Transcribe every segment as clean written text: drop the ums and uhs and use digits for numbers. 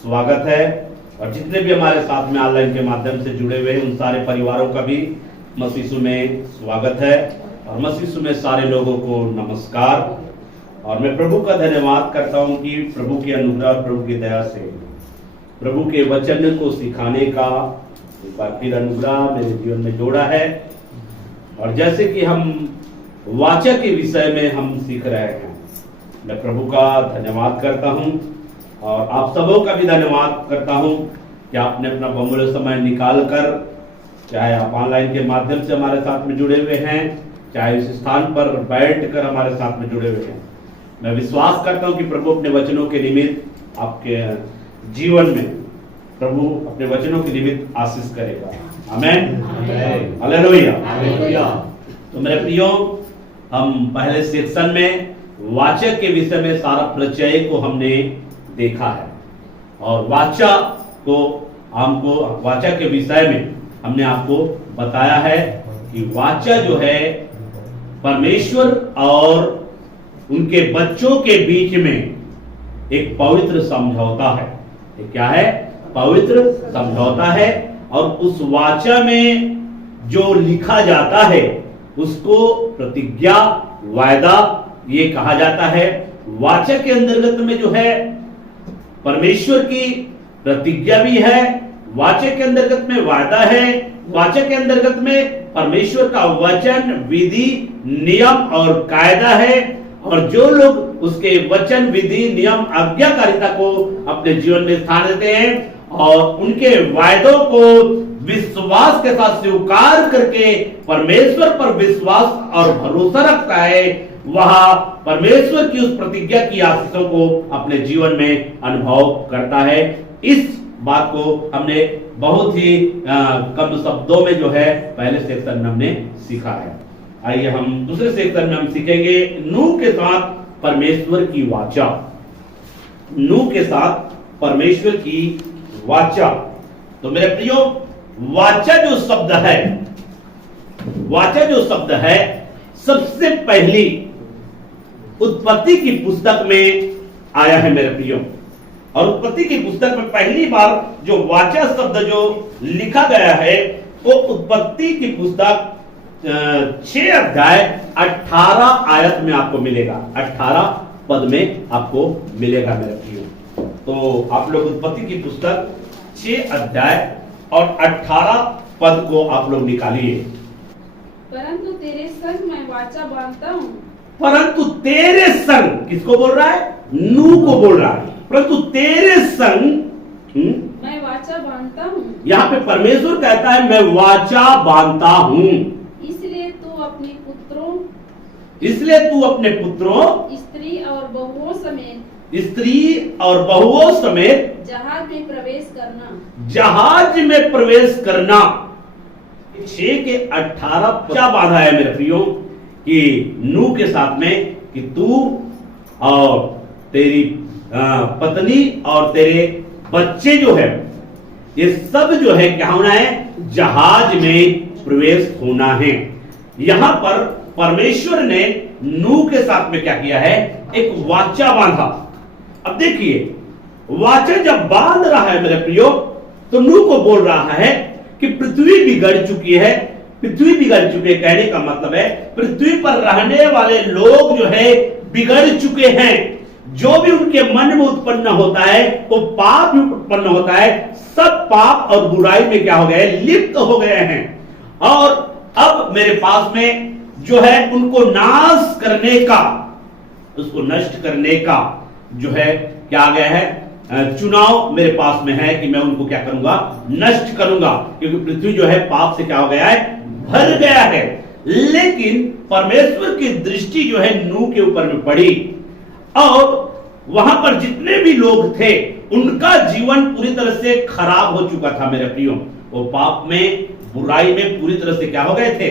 स्वागत है। और जितने भी हमारे साथ में ऑनलाइन के माध्यम से जुड़े हुए हैं उन सारे परिवारों का भी मसीह यीशु में स्वागत है और मसीह यीशु में सारे लोगों को नमस्कार। और मैं प्रभु का धन्यवाद करता हूं कि प्रभु के अनुग्रह और प्रभु की दया से प्रभु के वचन को सिखाने का एक बार फिर अनुग्रह मेरे जीवन में जोड़ा है। और जैसे कि हम वाचा के विषय में हम सीख रहे हैं, मैं प्रभु का धन्यवाद करता हूं और आप सबों का भी धन्यवाद करता हूं कि आपने अपना बहुमूल्य समय निकाल कर, चाहे आप ऑनलाइन के माध्यम से हमारे साथ में जुड़े हुए हैं, चाहे इस स्थान पर बैठ कर हमारे साथ में जुड़े हुए हैं। मैं विश्वास करता हूं कि प्रभु अपने वचनों के निमित्त आपके जीवन में प्रभु अपने वचनों के निमित्त आशीष करेगा। आमेन, हालेलुया। तो मेरे प्रियो, हम पहले सेक्शन में वाचक के विषय में सारा परिचय को हमने देखा है और वाचा को हमको वाचा के विषय में हमने आपको बताया है कि वाचा जो है परमेश्वर और उनके बच्चों के बीच में एक पवित्र समझौता है। ये क्या है? पवित्र समझौता है। और उस वाचा में जो लिखा जाता है उसको प्रतिज्ञा, वायदा ये कहा जाता है। वाचा के अंतर्गत में जो है परमेश्वर की प्रतिज्ञा भी है, वाचा के अंतर्गत में वायदा है, वाचा के अंतर्गत में परमेश्वर का वचन, विधि, नियम और कायदा है। और जो लोग उसके वचन, विधि, नियम, आज्ञाकारिता को अपने जीवन में स्थान देते हैं और उनके वायदों को विश्वास के साथ स्वीकार करके परमेश्वर पर विश्वास और भरोसा रखता है, वह परमेश्वर की उस प्रतिज्ञा की आशीषों को अपने जीवन में अनुभव करता है। इस बात को हमने बहुत ही कम शब्दों में जो है पहले सेक्शन में हमने सीखा है। आइए हम दूसरे सेक्शन में हम सीखेंगे नूह के साथ परमेश्वर की वाचा। नूह के साथ परमेश्वर की वाचा। तो मेरे प्रियो, वाचा जो शब्द है, वाचा जो शब्द है सबसे पहली उत्पत्ति की पुस्तक में आया है मेरे प्रियो। और उत्पत्ति की पुस्तक में पहली बार जो वाचा शब्द जो लिखा गया है वो उत्पत्ति की पुस्तक 6 अध्याय 18 आयत में आपको मिलेगा, 18 पद में आपको मिलेगा मेरे प्रियो। तो आप लोग उत्पत्ति की पुस्तक 6 अध्याय और 18 पद को आप लोग निकालिए। परंतु तेरे संग मैं वाचा बांधता हूँ। परंतु तेरे संग, किसको बोल रहा है? नूह को बोल रहा है। परंतु तेरे संग मैं वाचा बांधता हूँ। यहाँ पे परमेश्वर कहता है मैं वाचा बांधता हूँ। इसलिए तू अपने पुत्रों, इसलिए तू अपने पुत्रों, स्त्री और बहुओं समेत जहाज में प्रवेश करना। जहाज में प्रवेश करना। 6 के 18 क्या बांधा है मेरे प्रियो कि नूह के साथ में कि तू और तेरी पत्नी और तेरे बच्चे जो है ये सब जो है क्या होना है? जहाज में प्रवेश होना है। यहां पर परमेश्वर ने नूह के साथ में क्या किया है? एक वाचा बांधा। अब देखिए, वाचा जब बांध रहा है मेरे प्रियो तो नूह को बोल रहा है कि पृथ्वी बिगड़ चुकी है। पृथ्वी बिगड़ चुके कहने का मतलब है पृथ्वी पर रहने वाले लोग जो है बिगड़ चुके हैं। जो भी उनके मन में उत्पन्न होता है वो पाप भी उत्पन्न होता है। सब पाप और बुराई में क्या हो गए? लिप्त हो गए हैं। और अब मेरे पास में जो है उनको नाश करने का, उसको नष्ट करने का जो है क्या आ गया है? चुनाव मेरे पास में है कि मैं उनको क्या करूंगा? नष्ट करूंगा। क्योंकि पृथ्वी जो है पाप से क्या हो गया है? भर गया है। लेकिन परमेश्वर की दृष्टि जो है नूह के ऊपर में पड़ी और वहां पर जितने भी लोग थे उनका जीवन पूरी तरह से खराब हो चुका था मेरे प्रियो। वो पाप में, बुराई में पूरी तरह से क्या हो गए थे?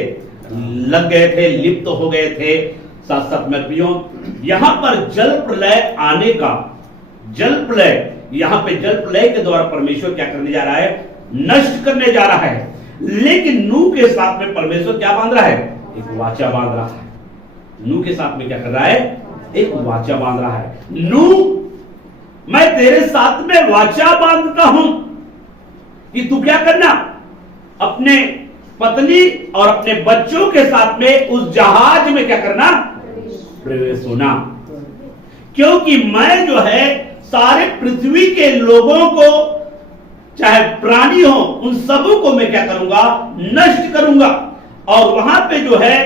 लग गए थे, लिप्त हो गए थे। साथ साथ मेरे प्रियो, यहां पर जल प्रलय आने का, जल प्रलय, यहां पे जल प्रलय के द्वारा परमेश्वर क्या करने जा रहा है? नष्ट करने जा रहा है। लेकिन नूह के साथ में परमेश्वर क्या बांध रहा है? एक वाचा बांध रहा है। नूह के साथ में क्या कर रहा है? एक वाचा बांध रहा है। नूह मैं तेरे साथ में वाचा बांधता हूं कि तू क्या करना, अपने पत्नी और अपने बच्चों के साथ में उस जहाज में क्या करना, प्रवेश होना। क्योंकि मैं जो है सारे पृथ्वी के लोगों को, चाहे प्राणी हो, उन सबों को मैं क्या करूंगा, नष्ट करूंगा। और वहां पे जो है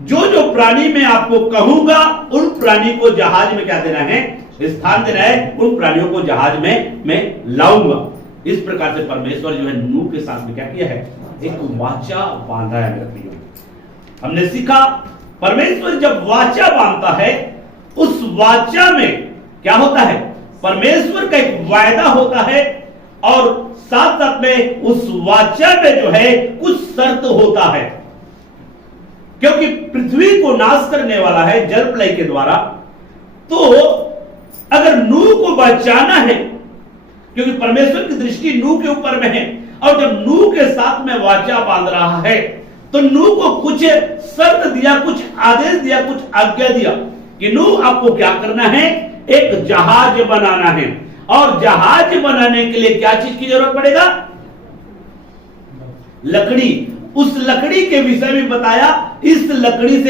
जो जो प्राणी मैं आपको कहूंगा उन प्राणी को जहाज में क्या देना है, स्थान देना है, उन प्राणियों को जहाज में मैं लाऊंगा। इस प्रकार से परमेश्वर जो है नूह के साथ में क्या किया है, एक वाचा बांधा है मेरे प्रियो। हमने सीखा परमेश्वर जब वाचा बांधता है, उस वाचा में क्या होता है, परमेश्वर का एक वायदा होता है और साथ साथ में उस वाचा में जो है कुछ शर्त होता है। क्योंकि पृथ्वी को नाश करने वाला है जल प्रलय के द्वारा, तो अगर नूह को बचाना है, क्योंकि परमेश्वर की दृष्टि नूह के ऊपर में है, और जब नूह के साथ में वाचा बांध रहा है तो नूह को कुछ शर्त दिया, कुछ आदेश दिया, कुछ आज्ञा दिया कि नूह आपको क्या करना है, एक जहाज बनाना है। और जहाज बनाने के लिए क्या चीज की जरूरत पड़ेगा, लकड़ी। उस लकड़ी के विषय में बताया, इस लकड़ी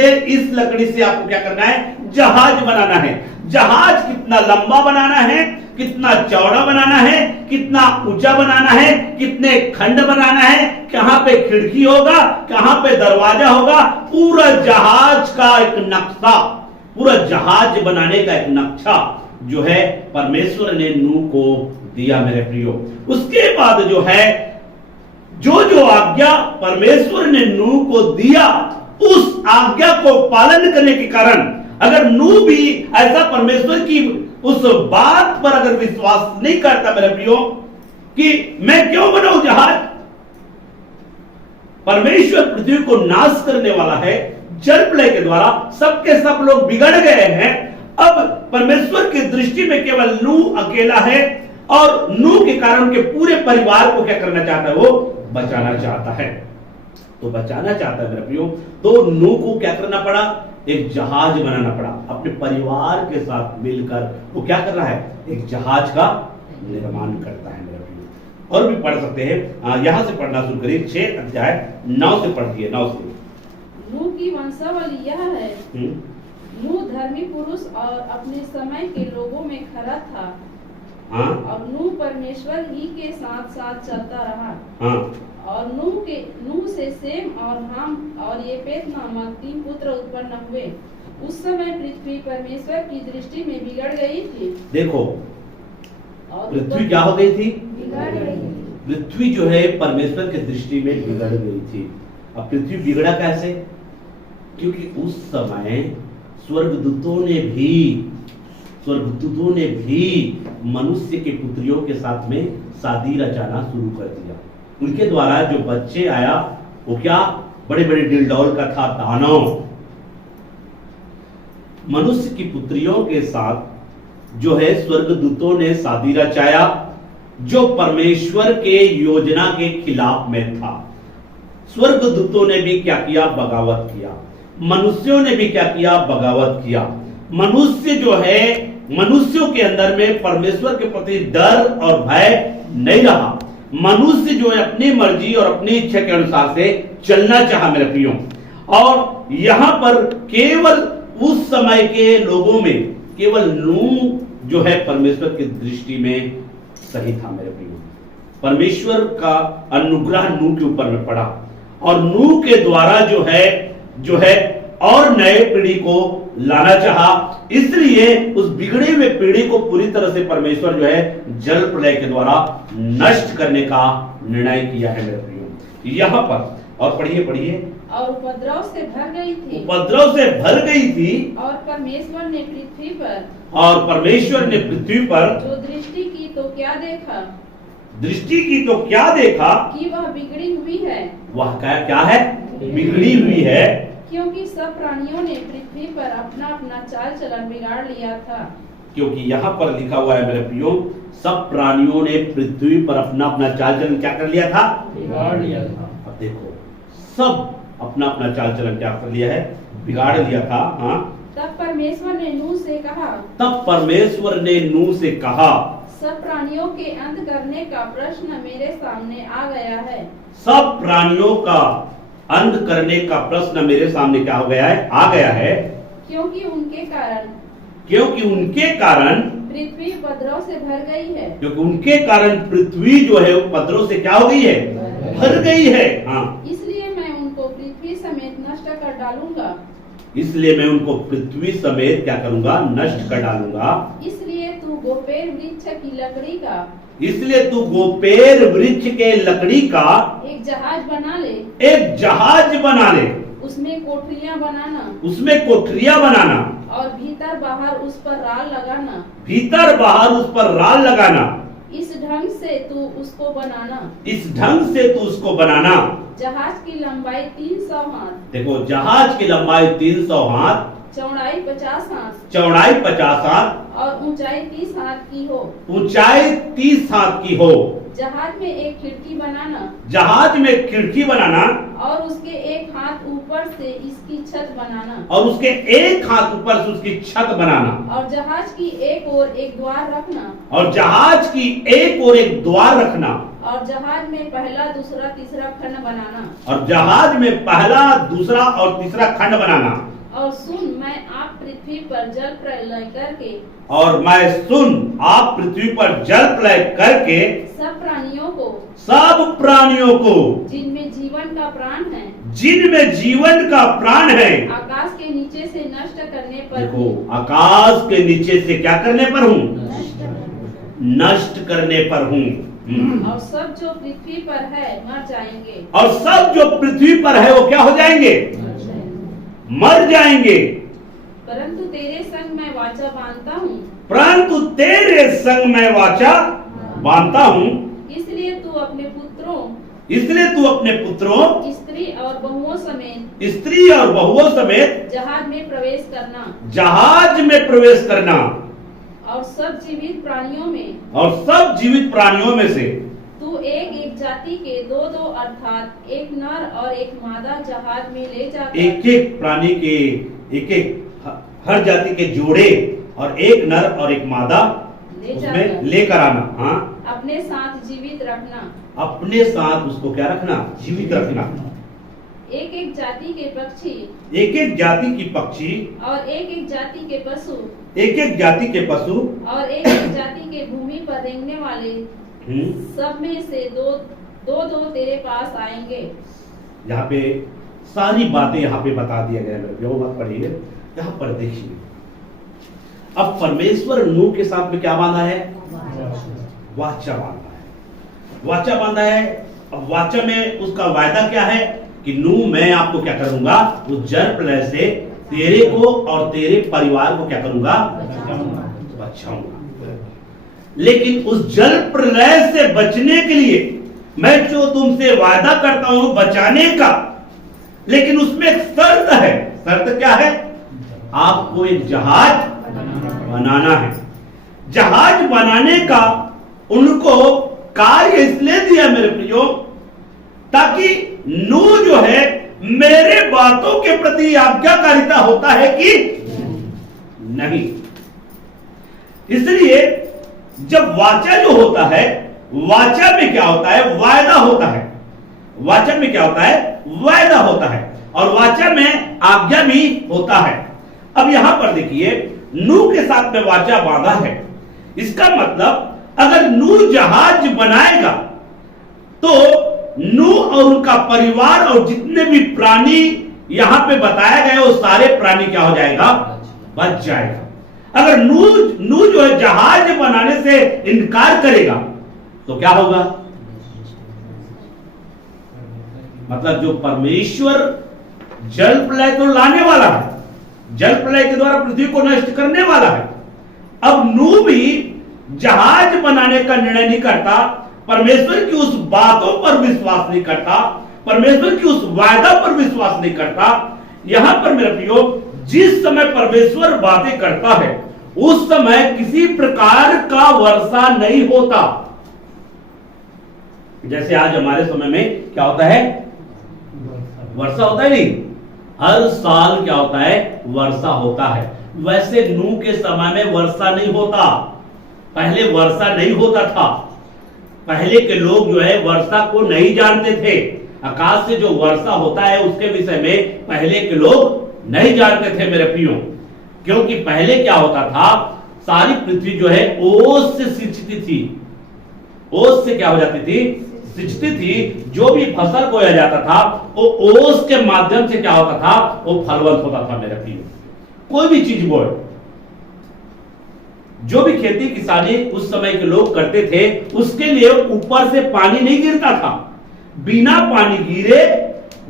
से आपको क्या करना है, जहाज बनाना है। जहाज कितना लंबा बनाना है, कितना चौड़ा बनाना है, कितना ऊंचा बनाना है, कितने खंड बनाना है, कहां पे खिड़की होगा, कहां पे दरवाजा होगा, पूरा जहाज का एक नक्शा, पूरा जहाज बनाने का एक नक्शा जो है परमेश्वर ने नूह को दिया मेरे प्रियो। उसके बाद जो है जो जो आज्ञा परमेश्वर ने नूह को दिया, उस आज्ञा को पालन करने के कारण अगर नूह भी ऐसा परमेश्वर की उस बात पर अगर विश्वास नहीं करता मेरे प्रियो कि मैं क्यों बनाऊं जहाज, परमेश्वर पृथ्वी को नाश करने वाला है जल प्रलय के द्वारा, सबके सब लोग बिगड़ गए हैं। अब परमेश्वर की दृष्टि में केवल नूह अकेला है और नूह के कारण उनके पूरे परिवार को क्या करना चाहता है, वो बचाना चाहता है। तो बचाना चाहता है मेरे प्रियो, तो नूह को क्या करना पड़ा, एक जहाज बनाना पड़ा। अपने परिवार के साथ मिलकर वो क्या कर रहा है, एक जहाज का निर्माण करता है मेरे प्रियो। और भी पढ़ सकते हैं, यहां से पढ़ना शुरू करिए, 6 अध्याय 9 से पढ़िए, 9 से। नूह की वंशावली यह है, नूह धर्मी पुरुष और अपने समय के लोगों में खरा था। हाँ? और नूह परमेश्वर ही के साथ साथ चलता रहा। हाँ? और नूह से सेम और हाम और येपेत नामक 3 पुत्र उत्पन्न हुए। उस समय पृथ्वी परमेश्वर की दृष्टि में बिगड़ गई थी। देखो, और पृथ्वी क्या हो गई थी, बिगड़ गई थी। पृथ्वी जो है परमेश्वर की दृष्टि में बिगड़ गई थी। अब पृथ्वी बिगड़ा कैसे, क्योंकि उस समय स्वर्गदूतों ने भी मनुष्य के पुत्रियों के साथ में शादी रचाना शुरू कर दिया। उनके द्वारा जो बच्चे आया वो क्या, बड़े बड़े डिलडौल का था, दानव। मनुष्य की पुत्रियों के साथ जो है स्वर्गदूतों ने शादी रचाया, जो परमेश्वर के योजना के खिलाफ में था। स्वर्गदूतों ने भी क्या किया, बगावत किया। मनुष्यों ने भी क्या किया, बगावत किया। मनुष्य जो है, मनुष्यों के अंदर में परमेश्वर के प्रति डर और भय नहीं रहा। मनुष्य जो है अपनी मर्जी और अपनी इच्छा के अनुसार से चलना चाहा मेरे प्रियो। और यहां पर केवल उस समय के लोगों में केवल नूह जो है परमेश्वर की दृष्टि में सही था मेरे प्रियो। परमेश्वर का अनुग्रह नूह के ऊपर में पड़ा और नूह के द्वारा जो है और नए पीढ़ी को लाना चाहा। इसलिए उस बिगड़े हुए पीढ़ी को पूरी तरह से परमेश्वर जो है जल प्रलय के द्वारा नष्ट करने का निर्णय किया है मेरे प्रियो। यहाँ पर और पढ़िए। और उपद्रव से भर गई थी। उपद्रव से भर गई थी। और परमेश्वर ने पृथ्वी पर जो दृष्टि की तो क्या देखा कि वह बिगड़ी हुई है। वह क्या है, बिगड़ी हुई है। क्योंकि सब प्राणियों ने पृथ्वी पर अपना अपना चाल चलन बिगाड़ लिया था। क्योंकि यहाँ पर लिखा हुआ है मेरे प्रियो, सब प्राणियों ने पृथ्वी पर अपना अपना चाल चलन क्या कर लिया था, बिगाड़ लिया था। अब देखो, सब अपना अपना चाल चलन क्या कर लिया है, बिगाड़ लिया था। हाँ, तब परमेश्वर ने नूह से कहा, तब परमेश्वर ने नूह से कहा, सब प्राणियों के अंत करने का प्रश्न मेरे सामने आ गया है। सब प्राणियों का अंत करने का प्रश्न मेरे सामने क्या हो गया है? आ गया है। क्योंकि उनके कारण पृथ्वी उपद्रव से भर गई है। क्योंकि उनके कारण पृथ्वी जो है उपद्रव से क्या हो गई है? भर गई है। हाँ, इसलिए मैं उनको पृथ्वी समेत नष्ट कर डालूंगा। इसलिए मैं उनको पृथ्वी समेत क्या करूंगा? नष्ट कर डालूंगा। इसलिए तू गोपेर वृक्ष की लकड़ी का इसलिए तू गोपेर वृक्ष के लकड़ी का एक जहाज बना ले। एक जहाज बना ले, उसमें कोठरियां बनाना उसमें कोठरियां बनाना और भीतर बाहर उस पर राल लगाना। भीतर बाहर उस पर राल लगाना। इस ढंग से तू उसको बनाना। इस ढंग से तू उसको बनाना। जहाज की लंबाई 300 हाथ, देखो, जहाज की लंबाई 300 हाथ, चौड़ाई 50 हाथ चौड़ाई 50 हाथ और ऊंचाई 30 हाथ की हो। ऊंचाई 30 हाथ की हो। जहाज में एक खिड़की बनाना जहाज में खिड़की बनाना और उसके एक हाथ ऊपर से इसकी छत बनाना। और उसके एक हाथ ऊपर से उसकी छत बनाना। और जहाज की एक ओर एक द्वार रखना। और जहाज की एक ओर एक द्वार रखना। और जहाज में पहला दूसरा तीसरा खंड बनाना। और जहाज में पहला दूसरा और तीसरा खंड बनाना। और सुन, मैं आप पृथ्वी पर जल प्रलय करके और मैं सुन आप पृथ्वी पर जल प्रलय करके सब प्राणियों को जिनमें जीवन का प्राण है, जिनमें जीवन का प्राण है, आकाश के नीचे से नष्ट करने पर देखो, आकाश के नीचे से क्या करने पर हूँ? नष्ट करने पर हूँ। और सब जो पृथ्वी पर है मर जाएंगे। और सब जो पृथ्वी पर है वो क्या हो जाएंगे? मर जाएंगे। परंतु तेरे संग मैं वाचा बांधता हूँ। परंतु तेरे संग मैं वाचा बांधता हूँ। इसलिए तू अपने पुत्रों स्त्री और बहुओं समेत जहाज में प्रवेश करना। और सब जीवित प्राणियों में से तू एक एक जाति के दो अर्थात एक नर और एक मादा जहाज में ले जाकर एक एक प्राणी के हर जाति के जोड़े और एक नर और एक मादा उसमें लेकर आना। हाँ, अपने साथ जीवित रखना। अपने साथ उसको क्या रखना? जीवित रखना। एक एक जाति के पक्षी, एक एक जाति की पक्षी और एक एक जाति के पशु, एक एक जाति के पशु और एक एक जाति के भूमि पर रेंगने वाले सब में से दो तेरे पास आएंगे। यहाँ पे सारी बातें यहाँ पे बता दिया गया है। वो बात पढ़िए, यहाँ पर देखिए। अब परमेश्वर नूह के साथ में क्या बांधा है? वाचा बांधा है। वाचा बांधा है। अब वाचा में उसका वायदा क्या है कि नूह, मैं आपको क्या करूंगा? उस जल प्रलय से तेरे को और तेरे परिवार को क्या करूंगा? बचाऊंगा। लेकिन उस जल प्रलय से बचने के लिए मैं जो तुमसे वादा करता हूं बचाने का, लेकिन उसमें एक शर्त है। शर्त क्या है? आपको एक जहाज बनाना है। जहाज बनाने का उनको कार्य इसलिए दिया मेरे प्रियो, ताकि नूह जो है मेरे बातों के प्रति आज्ञाकारिता होता है कि नहीं। इसलिए जब वाचा जो होता है, वाचा में क्या होता है? वायदा होता है। वाचा में क्या होता है? वायदा होता है। और वाचा में आज्ञा भी होता है। अब यहां पर देखिए, नूह के साथ में वाचा बांधा है। इसका मतलब अगर नूह जहाज बनाएगा तो नूह और उनका परिवार और जितने भी प्राणी यहां पे बताया गया वो सारे प्राणी क्या हो जाएगा? बच जाएगा। अगर नूह जो है जहाज बनाने से इनकार करेगा तो क्या होगा? मतलब जो परमेश्वर जल प्रलय तो लाने वाला है, जल प्रलय के द्वारा पृथ्वी को नष्ट करने वाला है, अब नूह भी जहाज बनाने का निर्णय नहीं करता, परमेश्वर की उस बातों पर विश्वास नहीं करता, परमेश्वर की उस वायदा पर विश्वास नहीं करता। यहां पर मेरे प्रियो, जिस समय परमेश्वर बातें करता है उस समय किसी प्रकार का वर्षा नहीं होता। जैसे आज हमारे समय में क्या होता है? वर्षा होता है नहीं, हर साल क्या होता है? वर्षा होता है। वैसे नूह के समय में वर्षा नहीं होता, पहले वर्षा नहीं होता था। पहले के लोग जो है वर्षा को नहीं जानते थे। आकाश से जो वर्षा होता है उसके विषय में पहले के लोग नहीं जानते थे मेरे प्रियो, क्योंकि पहले क्या होता था, सारी पृथ्वी जो है ओस से सिंचती थी। ओस से क्या हो जाती थी, सिंचती थी। जो भी फसल बोया जाता था वो ओस के माध्यम से क्या होता था, वो फलवंत होता था मेरे प्रियो। कोई भी चीज बोए, जो भी खेती किसानी उस समय के लोग करते थे, उसके लिए ऊपर से पानी नहीं गिरता था। बिना पानी गिरे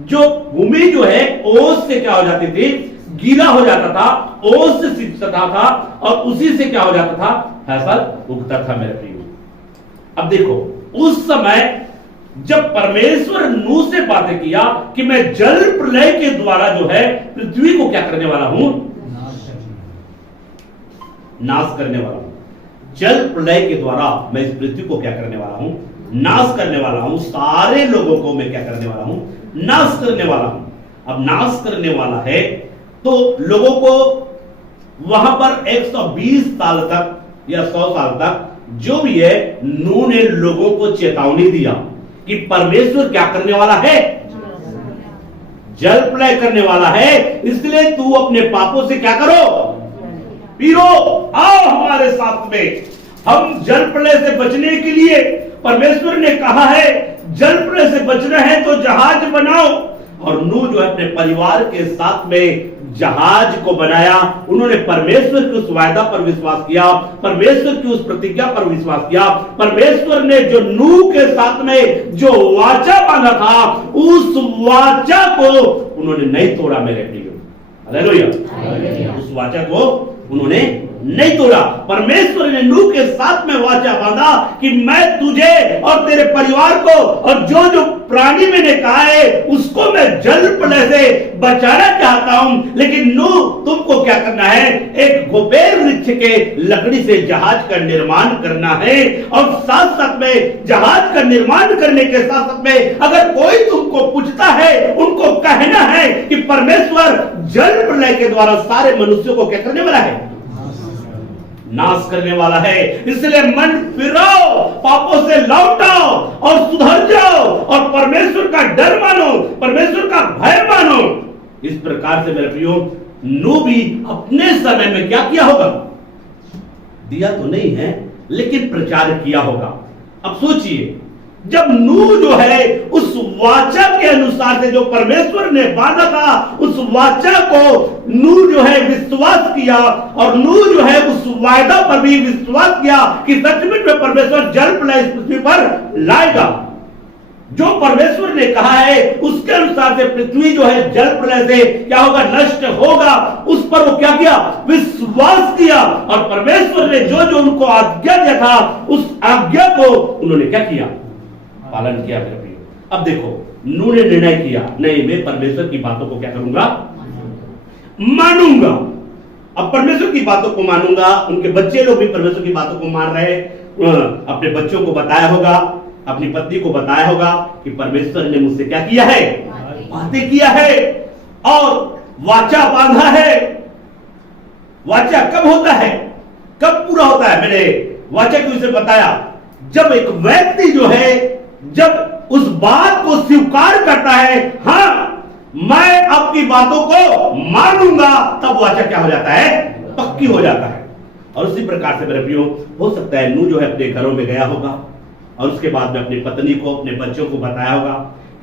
जो भूमि जो है ओस से क्या हो जाती थी, गीला हो जाता था, ओस से सिंचता था और उसी से क्या हो जाता था, फसल उगता था मेरे प्रियो। अब देखो, उस समय जब परमेश्वर नूह से बातें किया कि मैं जल प्रलय के द्वारा जो है पृथ्वी को क्या करने वाला हूं, नाश करने वाला हूं। जल प्रलय के द्वारा मैं इस पृथ्वी को क्या करने वाला हूं, नाश करने वाला हूं। सारे लोगों को मैं क्या करने वाला हूं, नाश करने वाला हूं। अब नाश करने वाला है तो लोगों को वहां पर 120 साल तक या 100 साल तक जो भी है, नूह ने लोगों को चेतावनी दिया कि परमेश्वर क्या करने वाला है, जल प्रलय करने वाला है। इसलिए तू अपने पापों से क्या करो, पीरो, आओ हमारे साथ में। हम जल प्रलय से बचने के लिए परमेश्वर ने कहा है, जल प्रलय से बचना है तो जहाज बनाओ। और नूह जो है अपने परिवार के साथ में जहाज को बनाया। उन्होंने परमेश्वर के उस वायदा पर विश्वास किया, परमेश्वर की उस प्रतिज्ञा पर विश्वास किया। परमेश्वर ने जो नूह के साथ में जो वाचा बांधा था, उस वाचा को उन्होंने नहीं तोड़ा मेरे प्रियो। हालेलुया। उस वाचा को उन्होंने नहीं तोड़ा। परमेश्वर ने नूह के साथ में वाचा बांधा कि मैं तुझे और तेरे परिवार को और जो जो प्राणी मैंने कहा है उसको मैं जल प्रलय से बचाना चाहता हूं। लेकिन नूह, तुमको क्या करना है, एक गोपेर वृक्ष के लकड़ी से जहाज का निर्माण करना है। और साथ साथ में जहाज का निर्माण करने के साथ साथ में अगर कोई तुमको पूछता है, उनको कहना है कि परमेश्वर जल प्रलय के द्वारा सारे मनुष्यों को क्या करने वाला है, नाश करने वाला है। इसलिए मन फिराओ, पापों से लौटाओ और सुधर जाओ और परमेश्वर का डर मानो, परमेश्वर का भय मानो। इस प्रकार से मेरे प्रियो, नूह भी अपने समय में क्या किया होगा, दिया तो नहीं है लेकिन प्रचार किया होगा। अब सोचिए, जब नूह जो है उस वाचा के अनुसार से जो परमेश्वर ने बांधा था, उस वाचा को नूह जो है विश्वास किया और नूह जो है उस वायदा पर भी विश्वास किया कि सचमुच में परमेश्वर जल प्रलय इस पृथ्वी पर लाएगा। जो परमेश्वर ने कहा है उसके अनुसार से पृथ्वी जो है जल प्रलय से क्या होगा, नष्ट होगा। उस पर वो क्या किया, विश्वास किया। और परमेश्वर ने जो जो उनको आज्ञा दिया था, उस आज्ञा को उन्होंने क्या किया, पालन किया मेरे प्रियो। अब देखो, नूह ने निर्णय किया, नहीं मैं परमेश्वर की बातों को क्या करूंगा, मानूंगा। अब परमेश्वर की बातों को मानूंगा। उनके बच्चे लोग भी परमेश्वर की बातों को मान रहे, अपने बच्चों को बताया होगा, अपनी पत्नी को बताया होगा कि परमेश्वर ने मुझसे क्या किया है, बातें किया है और वाचा बांधा है। वाचा कब होता है, कब पूरा होता है, मैंने वाचा को इसे बताया, जब एक व्यक्ति जो है जब उस बात को स्वीकार करता है, हाँ मैं आपकी बातों को मानूंगा, तब वाचा क्या हो जाता है, पक्की हो जाता है। और उसी प्रकार से मेरे प्रियो, हो सकता है नूह जो है अपने घरों में गया होगा और उसके बाद में अपनी पत्नी को, अपने बच्चों को बताया होगा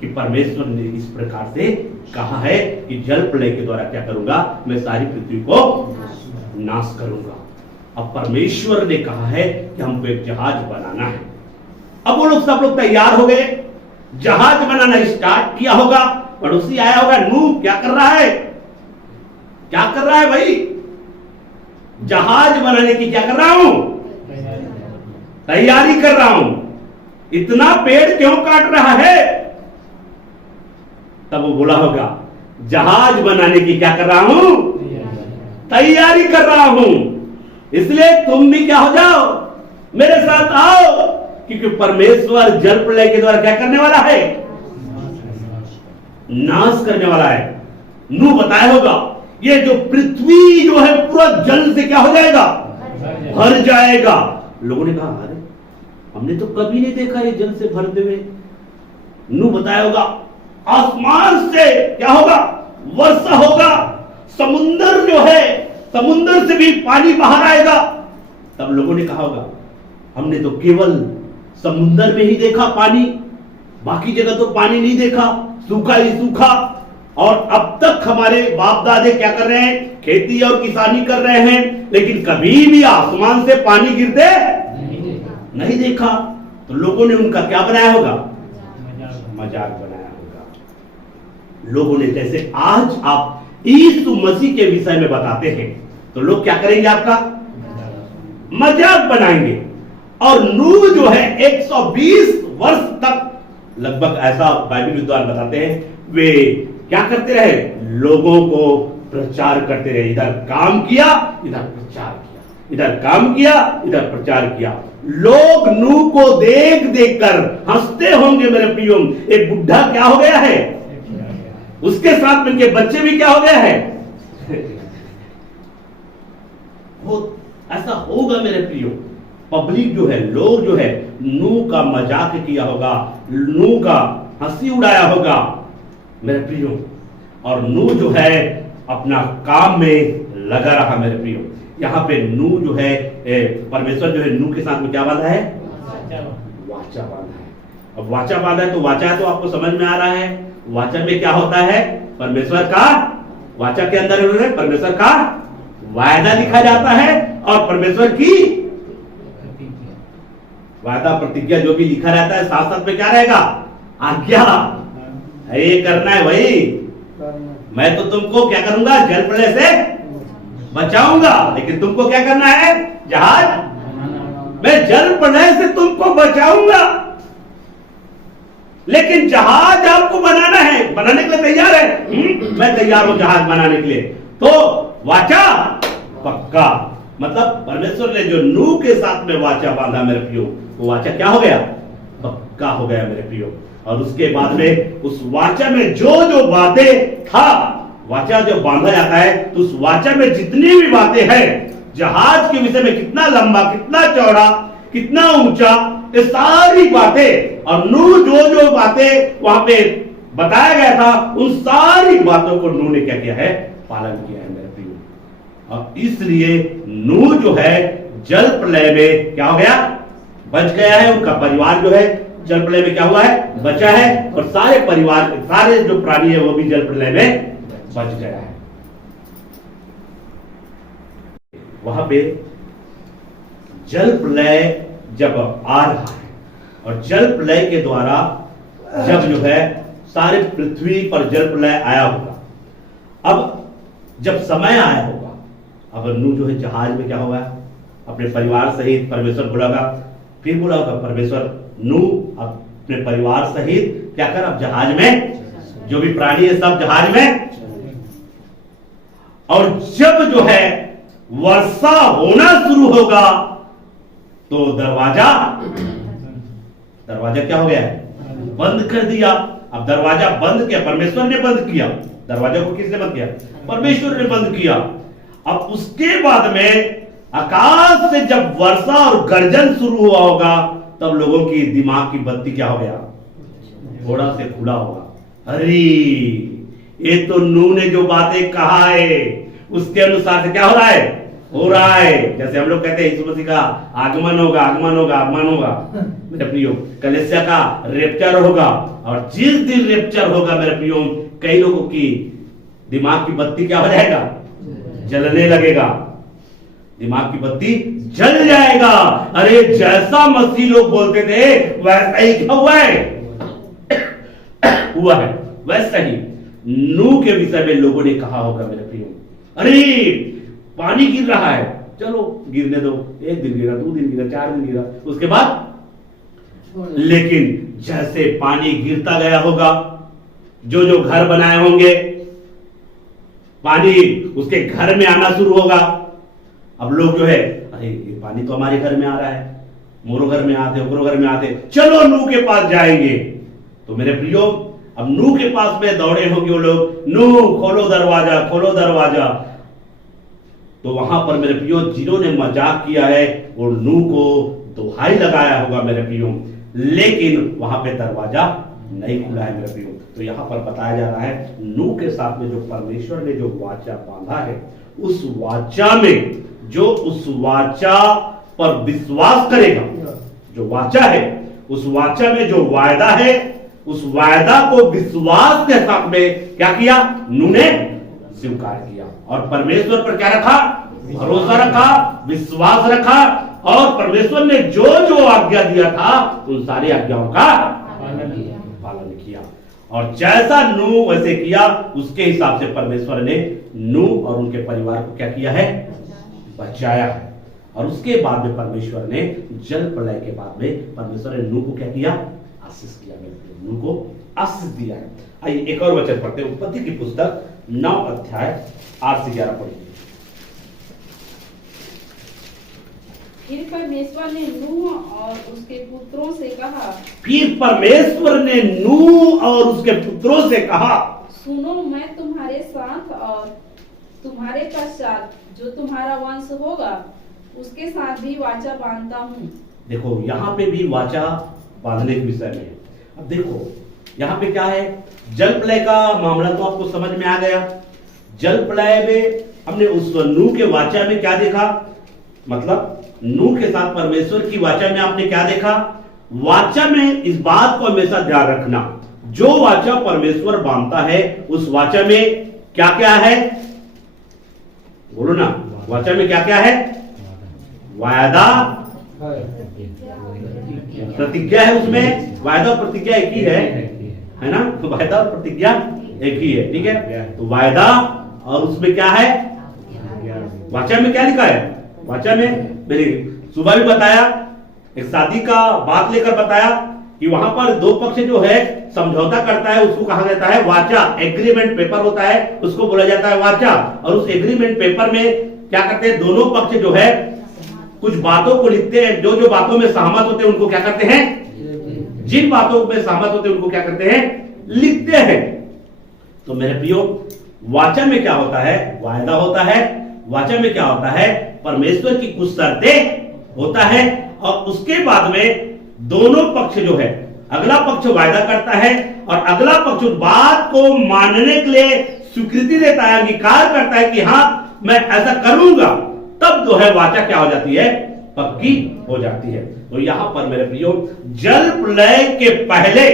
कि परमेश्वर ने इस प्रकार से कहा है कि जल प्रलय के द्वारा क्या करूंगा, मैं सारी पृथ्वी को नाश करूंगा। अब परमेश्वर ने कहा है कि हमको एक जहाज बनाना है। अब वो लोग सब लोग तैयार हो गए, जहाज बनाना स्टार्ट किया होगा। पड़ोसी आया होगा, नूह क्या कर रहा है, क्या कर रहा है भाई, जहाज बनाने की क्या कर रहा हूं, तैयारी कर रहा हूं, इतना पेड़ क्यों काट रहा है। तब वो बोला होगा, जहाज बनाने की क्या कर रहा हूं, तैयारी कर रहा हूं। इसलिए तुम भी क्या हो जाओ, मेरे साथ आओ, क्योंकि परमेश्वर जल प्रलय के द्वारा क्या करने वाला है, नाश करने वाला है। नूह बताया होगा ये जो पृथ्वी जो है पूरा जल से क्या हो जाएगा, भर जाएगा। लोगों ने कहा अरे हमने तो कभी नहीं देखा ये जल से भरते हुए। नूह बताया होगा आसमान से क्या होगा, वर्षा होगा, समुंदर जो है समुंदर से भी पानी बाहर आएगा। तब लोगों ने कहा होगा हमने तो केवल समुंदर में ही देखा पानी, बाकी जगह तो पानी नहीं देखा, सूखा ही सूखा। और अब तक हमारे बाप दादे क्या कर रहे हैं, खेती और किसानी कर रहे हैं, लेकिन कभी भी आसमान से पानी गिरते नहीं देखा। तो लोगों ने उनका क्या बनाया होगा, मजाक बनाया होगा। लोगों ने जैसे आज आप यीशु मसीह के विषय में बताते हैं तो लोग क्या करेंगे, आपका मजाक बनाएंगे। और नूह जो है 120 वर्ष तक लगभग, ऐसा बाइबल विद्वान बताते हैं, वे क्या करते रहे, लोगों को प्रचार करते रहे। इधर काम किया इधर प्रचार किया, इधर काम किया इधर प्रचार किया। लोग नूह को देख देख कर हंसते होंगे मेरे प्रियो। एक बुढ़ा क्या हो गया है, उसके साथ में उनके बच्चे भी क्या हो गया है, वो ऐसा होगा मेरे प्रियो। पब्लिक जो है, लोग जो है नूह का मजाक किया होगा, नूह का हंसी उड़ाया होगा मेरे प्रियो। और नूह जो है अपना काम में लगा रहा मेरे प्रियो। यहाँ पे नूह जो है, परमेश्वर जो है नूह के साथ में क्या बांधा है, वाचा बांधा है। अब वाचा बांधा है तो वाचा है तो आपको समझ में आ रहा है, वाचा में क्या होता है, परमेश्वर का, वाचा के अंदर परमेश्वर का वायदा लिखा जाता है और परमेश्वर की वायदा प्रतिज्ञा जो भी लिखा रहता है साथ साथ में क्या रहेगा, आज्ञा। ये करना है भाई, मैं तो तुमको क्या करूंगा, जल प्रलय से बचाऊंगा, लेकिन तुमको क्या करना है, जहाज, मैं जल प्रलय से तुमको बचाऊंगा, लेकिन जहाज आपको बनाना है। बनाने के लिए तैयार है, मैं तैयार हूं जहाज बनाने के लिए। तो वाचा पक्का, मतलब परमेश्वर ने जो नूह के साथ में वाचा बांधा मेरे प्रियो, वो वाचा क्या हो गया, पक्का हो गया मेरे प्रियो। और उसके बाद में उस वाचा में जो जो बातें था, वाचा जो बांधा जाता है तो उस वाचा में जितनी भी बातें हैं, जहाज के विषय में कितना लंबा, कितना चौड़ा, कितना ऊंचा, ये सारी बातें और नूह जो जो बातें वहां पे बताया गया था, उन सारी बातों को नूह ने क्या किया है, पालन किया है मेरे प्रियो। और इसलिए नूह जो है जल प्रलय में क्या हो गया, बच गया है। उनका परिवार जो है जल प्रलय में क्या हुआ है, बचा है। और सारे परिवार, सारे जो प्राणी है वो भी जल प्रलय में बच गया है। वहां पे जल प्रलय जब आ रहा है और जल प्रलय के द्वारा जब जो है सारे पृथ्वी पर जल प्रलय आया होगा, अब जब समय आया होगा, अब नूह जो है जहाज में क्या होगा, अपने परिवार सहित, परमेश्वर बोलागा, फिर बोला होगा परमेश्वर नूह अपने परिवार सहित क्या कर, अब जहाज में, जो भी प्राणी है सब जहाज में। और जब जो है वर्षा होना शुरू होगा तो दरवाजा क्या हो गया है, बंद कर दिया। अब दरवाजा बंद किया, परमेश्वर ने बंद किया। दरवाजा को किसने बंद किया, परमेश्वर ने बंद किया। अब उसके बाद में आकाश से जब वर्षा और गर्जन शुरू हुआ होगा, तब लोगों की दिमाग की बत्ती क्या हो गया, थोड़ा से खुला होगा। अरे ये तो नूह ने जो बातें कहा है उसके अनुसार से क्या हो रहा है, जैसे हम लोग कहते हैं यीशु मसीह का आगमन होगा, आगमन होगा, आगमन होगा मेरे प्रियो, कलीसिया का रेप्चर होगा। और जिस दिन रेप्चर होगा मेरे प्रियो, कई लोगों की दिमाग की बत्ती क्या हो जाएगा, जलने लगेगा, दिमाग की बत्ती जल जाएगा। अरे जैसा मसीह लोग बोलते थे वैसा ही क्या हुआ है वैसा ही नूह के विषय में लोगों ने कहा होगा मेरे प्रियो। अरे पानी गिर रहा है, चलो गिरने दो, 1 दिन गिरा, 2 दिन गिरा, 4 दिन गिरा, उसके बाद लेकिन जैसे पानी गिरता गया होगा, जो जो घर बनाए होंगे पानी उसके घर में आना शुरू होगा। अब लोग जो है, अरे ये पानी तो हमारे घर में आ रहा है, मोरो घर में आते, ओकरो घर में आते, चलो नूह के पास जाएंगे। तो मेरे प्रियो अब नूह के पास में दौड़े होंगे वो लोग, नूह खोलो दरवाजा, खोलो दरवाजा। तो वहां पर मेरे प्रियो जिन्होंने मजाक किया है वो नूह को दुहाई लगाया होगा मेरे प्रियो, लेकिन वहां पे दरवाजा नहीं खुला है मेरे प्रियो। तो यहां पर बताया जा रहा है नूह के साथ में जो परमेश्वर ने जो वाचा बांधा है, उस वाचा में जो उस वाचा पर विश्वास करेगा, जो वाचा है उस वाचा में जो वायदा है, उस वायदा को विश्वास के साथ में क्या किया, नूह ने स्वीकार किया और परमेश्वर पर क्या रखा, भरोसा रखा, विश्वास रखा और परमेश्वर ने जो जो आज्ञा दिया था उन सारी आज्ञाओं का पालन किया। और जैसा नूह वैसे किया, उसके हिसाब से परमेश्वर ने नूह और उनके परिवार को क्या किया है, बचाया है। और उसके बाद में परमेश्वर ने जल प्रलय के बाद में परमेश्वर ने नूह को क्या किया, आशीष किया, नूह को आशीष दिया है। आइए एक और वचन पढ़ते हैं, उत्पत्ति की पुस्तक 9 अध्याय 8 से 11 पढ़िए। फिर परमेश्वर ने नूह और उसके पुत्रों से कहा, फिर परमेश्वर ने नूह और उसके पुत्रों से कहा, सुनो, मैं तुम्हारे साथ और तुम्हारे पश्चात जो तुम्हारा वंश होगा उसके साथ भी वाचा बांधता हूँ। देखो यहाँ पे भी वाचा बांधने के विषय में। अब देखो यहाँ पे क्या है, जल प्रलय का मामला तो आपको समझ में आ गया। जल प्रलय में हमने उस नूह के वाचा में क्या देखा, मतलब नूह के साथ परमेश्वर की वाचा में आपने क्या देखा, वाचा में इस बात को हमेशा ध्यान रखना, जो वाचा परमेश्वर बांधता है उस वाचा में क्या क्या है, बोलो ना, वाचा में क्या क्या है, वायदा प्रतिज्ञा है, उसमें वायदा और प्रतिज्ञा एक ही है ना, तो वायदा और प्रतिज्ञा एक ही है, ठीक है। तो वायदा और उसमें क्या है, वाचा में क्या लिखा है, वाचा में मैंने सुबह भी बताया, एक शादी का बात लेकर बताया कि वहां पर दो पक्ष जो है समझौता करता है उसको कहा जाता है वाचा, एग्रीमेंट पेपर होता है उसको बोला जाता है वाचा। और उस एग्रीमेंट पेपर में क्या करते हैं, दोनों पक्ष जो है कुछ बातों को लिखते हैं, जो जो बातों में सहमत होते हैं उनको क्या करते हैं, जिन बातों में सहमत होते हैं उनको क्या करते हैं, लिखते हैं। तो मेरे प्रियो वाचा में क्या होता है, वायदा होता है, वाचा में क्या होता है, परमेश्वर की कुछ शर्तें होता है और उसके बाद में दोनों पक्ष जो है, अगला पक्ष वायदा करता है और अगला पक्ष उस बात को मानने के लिए स्वीकृति देता है, अंगीकार करता है कि हाँ मैं ऐसा करूंगा, तब जो है वाचा क्या हो जाती है, पक्की हो जाती है। तो यहां पर मेरे प्रियो जल प्रलय के पहले,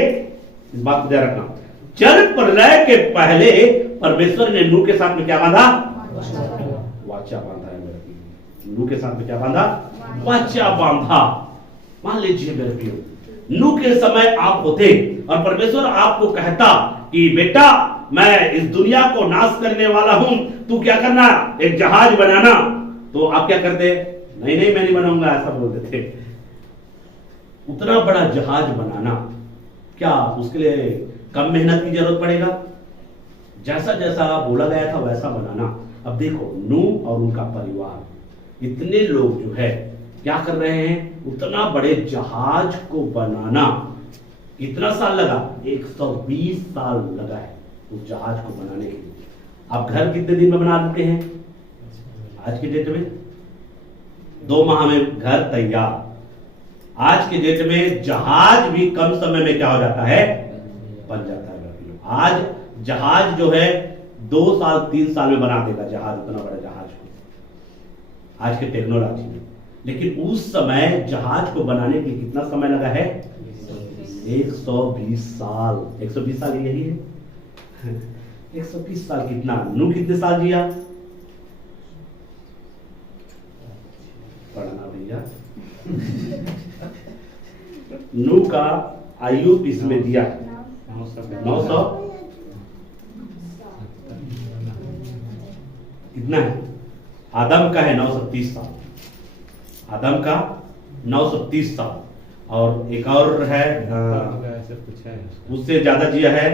इस बात को ध्यान रखना, जल प्रलय के पहले परमेश्वर ने नूह के साथ में क्या बांधा, वाचा बांधा है मेरे प्रियो। नूह के साथ में क्या बांधा, वाचा बांधा। मान लीजिए मेरे प्रियो नूह के समय आप होते और परमेश्वर आपको कहता कि बेटा मैं इस दुनिया को नाश करने वाला हूं, तू क्या करना, एक जहाज बनाना, तो आप क्या करते, नहीं नहीं मैं नहीं बनाऊंगा, ऐसा बोलते थे। उतना बड़ा जहाज बनाना क्या उसके लिए कम मेहनत की जरूरत पड़ेगा, जैसा जैसा बोला गया था वैसा बनाना। अब देखो नूह और उनका परिवार, इतने लोग जो है क्या कर रहे हैं, उतना बड़े जहाज को बनाना कितना साल लगा, 120 साल लगा है उस जहाज को बनाने के लिए। आप घर कितने दिन में बना देते हैं आज के डेट में, 2 माह में घर तैयार। आज के डेट में जहाज भी कम समय में क्या हो जाता है, बन जाता है। आज जहाज जो है 2 साल 3 साल में बना देगा जहाज, उतना बड़ा जहाज को आज के टेक्नोलॉजी में। लेकिन उस समय जहाज को बनाने के लिए कितना समय लगा है, 120 साल। 120 साल यही है 120 साल कितना, नूह कितने साल जिया, पढ़ना भैया नूह का आयु इसमें दिया 900 कितना है, आदम का है 930 साल, आदम का 930 साल। और एक और है उससे ज्यादा जिया है,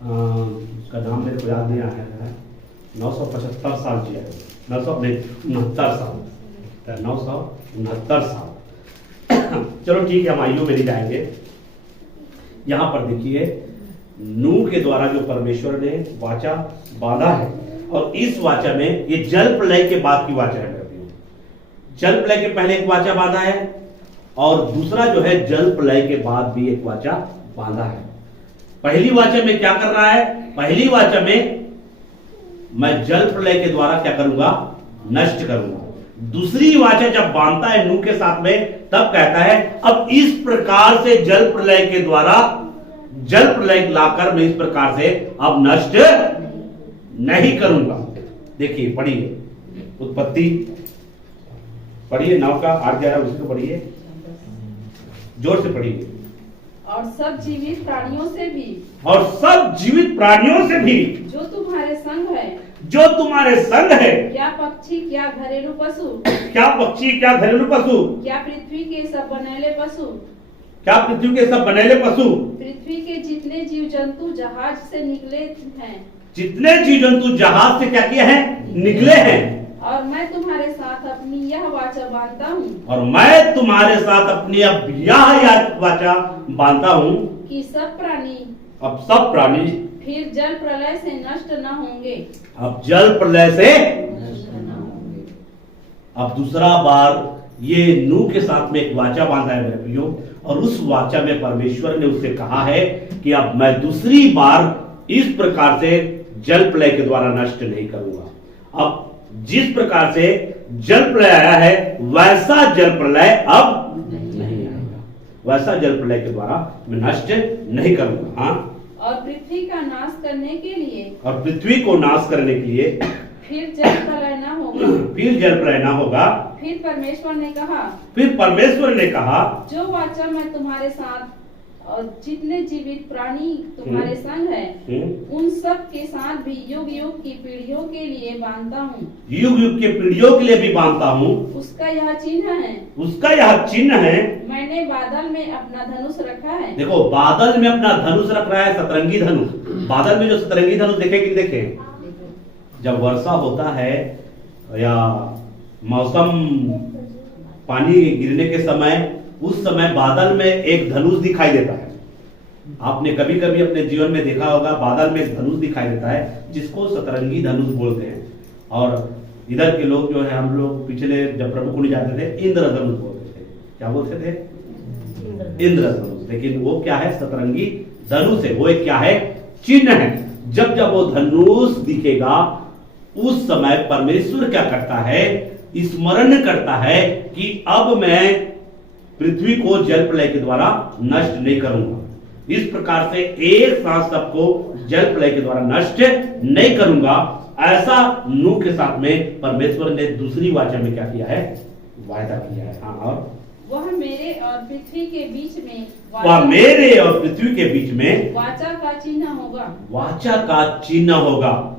उसका नाम मेरे को याद नहीं आया है, 975 साल जिया है, 969 साल, 969 साल। चलो ठीक है, हम आयु में नहीं जाएंगे। यहां पर देखिए नूह के द्वारा जो परमेश्वर ने वाचा बांधा है, और इस वाचा में ये जल प्रलय के बाद की वाचा है। जल प्रलय के पहले एक वाचा बांधा है, और दूसरा जो है जल प्रलय के बाद भी एक वाचा बांधा है। पहली वाचा में क्या कर रहा है? पहली वाचा में मैं जल प्रलय के द्वारा क्या करूंगा? नष्ट करूंगा। दूसरी वाचा जब बांधता है नूह के साथ में, तब कहता है अब इस प्रकार से जल प्रलय के द्वारा जल प्रलय लाकर मैं इस प्रकार से अब नष्ट नहीं करूंगा। देखिए, पढ़िए उत्पत्ति, पढ़िए 9 का 8-11 उसी को पढ़िए, जोर से पढ़िए। और सब जीवित प्राणियों से भी, और सब जीवित प्राणियों से भी जो तुम्हारे संग है, जो तुम्हारे संग है, क्या पक्षी, क्या घरेलू पशु, क्या पक्षी, क्या घरेलू पशु, क्या पृथ्वी के सब बनेले पशु, क्या पृथ्वी के सब बनेले पशु, पृथ्वी के जितने जीव जंतु जहाज से निकले हैं, जितने जीव जंतु जहाज से क्या किए हैं? निकले हैं। और मैं तुम्हारे साथ अपनी यह वाचा बांधता हूँ, और मैं तुम्हारे साथ अपनी अब यह वाचा बांधता हूँ कि सब प्राणी अब सब प्राणी फिर जल प्रलय से नष्ट न होंगे। अब जल प्रलय से अब दूसरा बार ये नूह के साथ में एक वाचा बांधा है मेरे प्रियो, और उस वाचा में परमेश्वर ने उससे कहा है कि अब मैं दूसरी बार इस प्रकार से जल प्रलय के द्वारा नष्ट नहीं करूंगा। अब जिस प्रकार से जल प्रलय आया है वैसा जल प्रलय अब नहीं आएगा, वैसा जल प्रलय के द्वारा मैं नष्ट नहीं करूंगा। हाँ, और पृथ्वी का नाश करने के लिए, और पृथ्वी को नाश करने के लिए फिर जल प्रलय न होगा। फिर जल प्रलय न होगा। फिर परमेश्वर ने कहा, फिर परमेश्वर ने कहा, जो वाचा मैं तुम्हारे साथ और जितने जीवित प्राणी तुम्हारे संग है, उन सब के साथ भी युग युग की पीढ़ियों के लिए बांधता हूँ। युग युग के पीढ़ियों के लिए भी बांधता हूँ। उसका यह चिन्ह है, उसका यह चिन्ह है, मैंने बादल में अपना धनुष रखा है। देखो, बादल में अपना धनुष रख रहा है, सतरंगी धनुष। बादल में जो सतरंगी धनुष देखे कि देखे, जब वर्षा होता है या मौसम पानी गिरने के समय, उस समय बादल में एक धनुष दिखाई देता है। आपने कभी कभी अपने जीवन में देखा होगा, बादल में एक धनुष दिखाई देता है जिसको सतरंगी धनुष बोलते हैं। और इधर के लोग जो है, हम लोग पिछले जब प्रभु कुंड जाते थे, इंद्रधनुष बोलते थे। क्या बोलते थे? इंद्रधनुष। लेकिन वो क्या है? सतरंगी धनुष है। वो एक क्या है? चिन्ह है। जब जब वो धनुष दिखेगा, उस समय परमेश्वर क्या करता है? स्मरण करता है कि अब मैं पृथ्वी को जल प्रलय के द्वारा नष्ट नहीं करूंगा। इस प्रकार से एक साथ सबको जल प्रलय के द्वारा नष्ट नहीं करूंगा। ऐसा नूह के साथ में परमेश्वर ने दूसरी वाचा में क्या किया है? वायदा किया है। हाँ, और वह मेरे और पृथ्वी के बीच में, वह मेरे और पृथ्वी के बीच में वाचा का चिन्ह होगा। वाचा का चिन्ह होगा।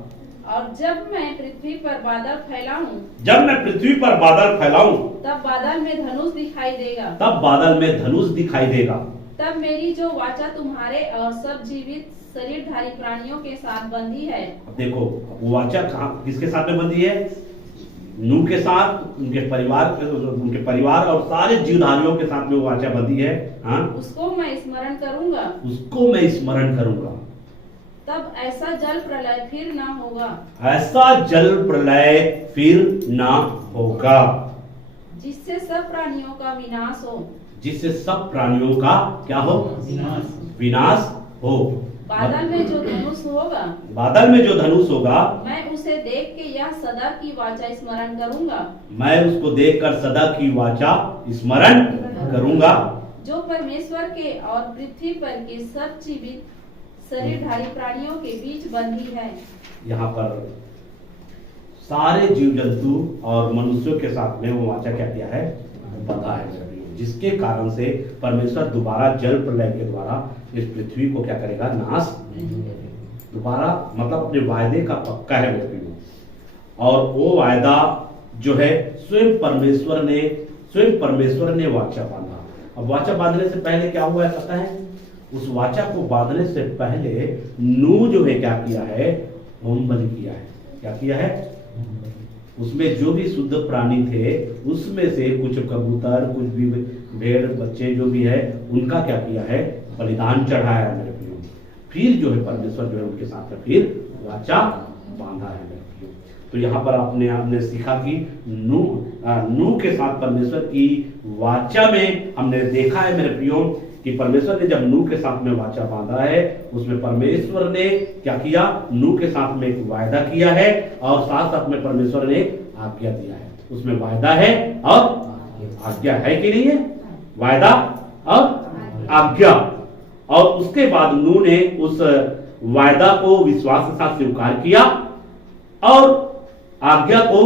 और जब मैं पृथ्वी पर बादल फैलाऊं, जब मैं पृथ्वी पर बादल फैलाऊं, तब बादल में धनुष दिखाई देगा। तब बादल में धनुष दिखाई देगा। तब मेरी जो वाचा तुम्हारे और सब जीवित शरीरधारी प्राणियों के साथ बंधी है। अब देखो, वो वाचा किसके साथ में बंधी है? नूह के साथ, उनके परिवार और सारे जीवधारियों के साथ में वो वाचा बंधी है। हाँ, उसको मैं स्मरण करूंगा, उसको मैं स्मरण करूंगा। तब ऐसा जल प्रलय फिर ना होगा, ऐसा जल प्रलय फिर ना होगा, जिससे सब प्राणियों का विनाश हो। जिससे सब प्राणियों का क्या हो? विनाश हो। बादल में जो धनुष होगा, बादल में जो धनुष होगा, मैं उसे देख के यह सदा की वाचा स्मरण करूंगा। मैं उसको देखकर सदा की वाचा स्मरण करूंगा, जो परमेश्वर के और पृथ्वी पर के सब जीवित शरीरधारी प्राणियों के बीच बंधी है। यहाँ पर सारे जीव जंतु और मनुष्यों के साथ में वो वाचा क्या किया है? बंधा है, जिसके कारण से परमेश्वर दोबारा जल प्रलय के द्वारा इस पृथ्वी को क्या करेगा? नाश दोबारा, मतलब अपने वायदे का पक्का है पृथ्वी में। और वो वायदा जो है स्वयं परमेश्वर ने वाचा बांधा। अब वाचा बांधने से पहले क्या हुआ है पता है? उस वाचा को बांधने से पहले नूह जो है क्या किया है? होम बलि किया है। क्या किया है? उसमें जो भी शुद्ध प्राणी थे, उसमें से कुछ कबूतर, कुछ भी भेड़ बच्चे जो भी है, उनका क्या किया है? बलिदान चढ़ाया है मेरे प्रियो। फिर जो है परमेश्वर जो है उनके साथ में फिर वाचा बांधा है मेरे प्रियो। तो यहाँ पर आपने सीखा कि नूह के साथ परमेश्वर की वाचा में हमने देखा है मेरे प्रियो कि परमेश्वर ने जब नूह के साथ में वाचा बांधा है, उसमें परमेश्वर ने क्या किया, नूह के साथ में एक वायदा किया है और साथ साथ में परमेश्वर ने आज्ञा दिया है। उसमें वायदा है और आज्ञा है कि नहीं है, वायदा और आज्ञा। और उसके बाद नूह ने उस वायदा को विश्वास के साथ स्वीकार किया और आज्ञा को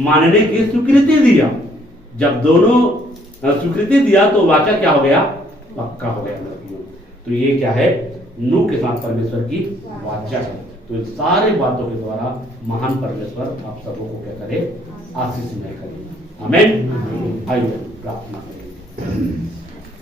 मानने की स्वीकृति दिया। जब दोनों स्वीकृति दिया तो वाचा क्या हो गया, पक्का हो गया। तो ये क्या है, नूह के साथ परमेश्वर की वाचा है। तो इन सारे बातों के द्वारा महान परमेश्वर आप सबों को क्या करे, आशीषमय करे। आमीन। आइए प्रार्थना करें।